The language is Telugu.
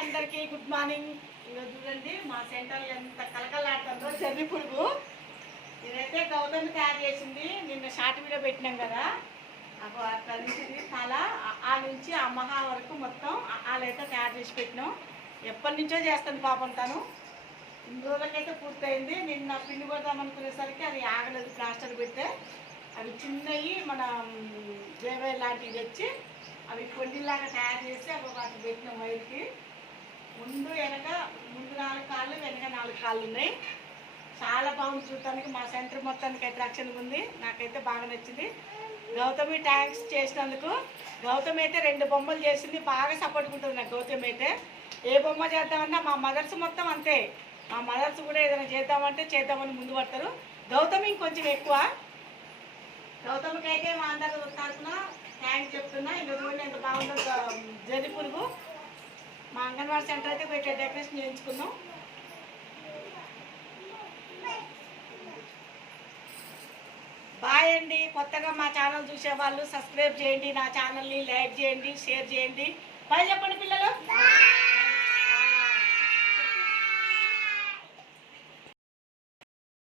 అందరికీ గుడ్ మార్నింగ్. చూడండి మా సెంటర్ ఎంత కలకలాడుతుందో జర్రి పురుగు. ఇదైతే గౌతమి తయారు చేసింది. నిన్న షార్ట్ వీడియో పెట్టినాం కదా, అప్పుడు అట్లా నుంచి తల ఆ నుంచి అమ్మహ వరకు మొత్తం వాళ్ళైతే తయారు చేసి పెట్టినాం. ఎప్పటి నుంచో చేస్తాను పాపం తను. ఇన్ని రోజులకైతే పూర్తయింది. నిన్న పిండి కొడదాం అనుకునేసరికి అది ఆగలేదు. ప్లాస్టర్ పెడితే అవి చిన్నవి మన జేవై లాంటివి తెచ్చి అవి కొండిలాగా తయారు చేసి అవి వాటిని పెట్టిన వైర్కి ముందు 4 కాళ్ళు వెనక 4 కాళ్ళు ఉన్నాయి. చాలా బాగుంది చూడటానికి. మా సెంటర్ మొత్తానికి అట్రాక్షన్గా ఉంది. నాకైతే బాగా నచ్చింది. గౌతమి థ్యాంక్స్ చేసినందుకు. గౌతమి అయితే 2 బొమ్మలు చేసింది. బాగా సపోర్ట్ ఉంటుంది నాకు గౌతమి అయితే. ఏ బొమ్మ చేద్దామన్నా మా మదర్స్ మొత్తం అంతే. మా మదర్స్ కూడా ఏదైనా చేద్దామంటే చేద్దామని ముందు పడతారు. గౌతమి ఇంకొంచెం ఎక్కువ. గౌతమికి అయితే మా అందరూ తరఫున థ్యాంక్స్ చెప్తున్నా. ఇంకొక ఎంత బాగుందో జర్రి పురుగు. మా అంగన్వాడీ సెంటర్ అయితే పెట్టే డెకరేషన్ చేయించుకున్నాం. బాయ్ అండి. కొత్తగా మా ఛానల్ చూసేవాళ్ళు సబ్స్క్రైబ్ చేయండి, నా ఛానల్ని లైక్ చేయండి, షేర్ చేయండి. బాయ్ చెప్పండి పిల్లలు.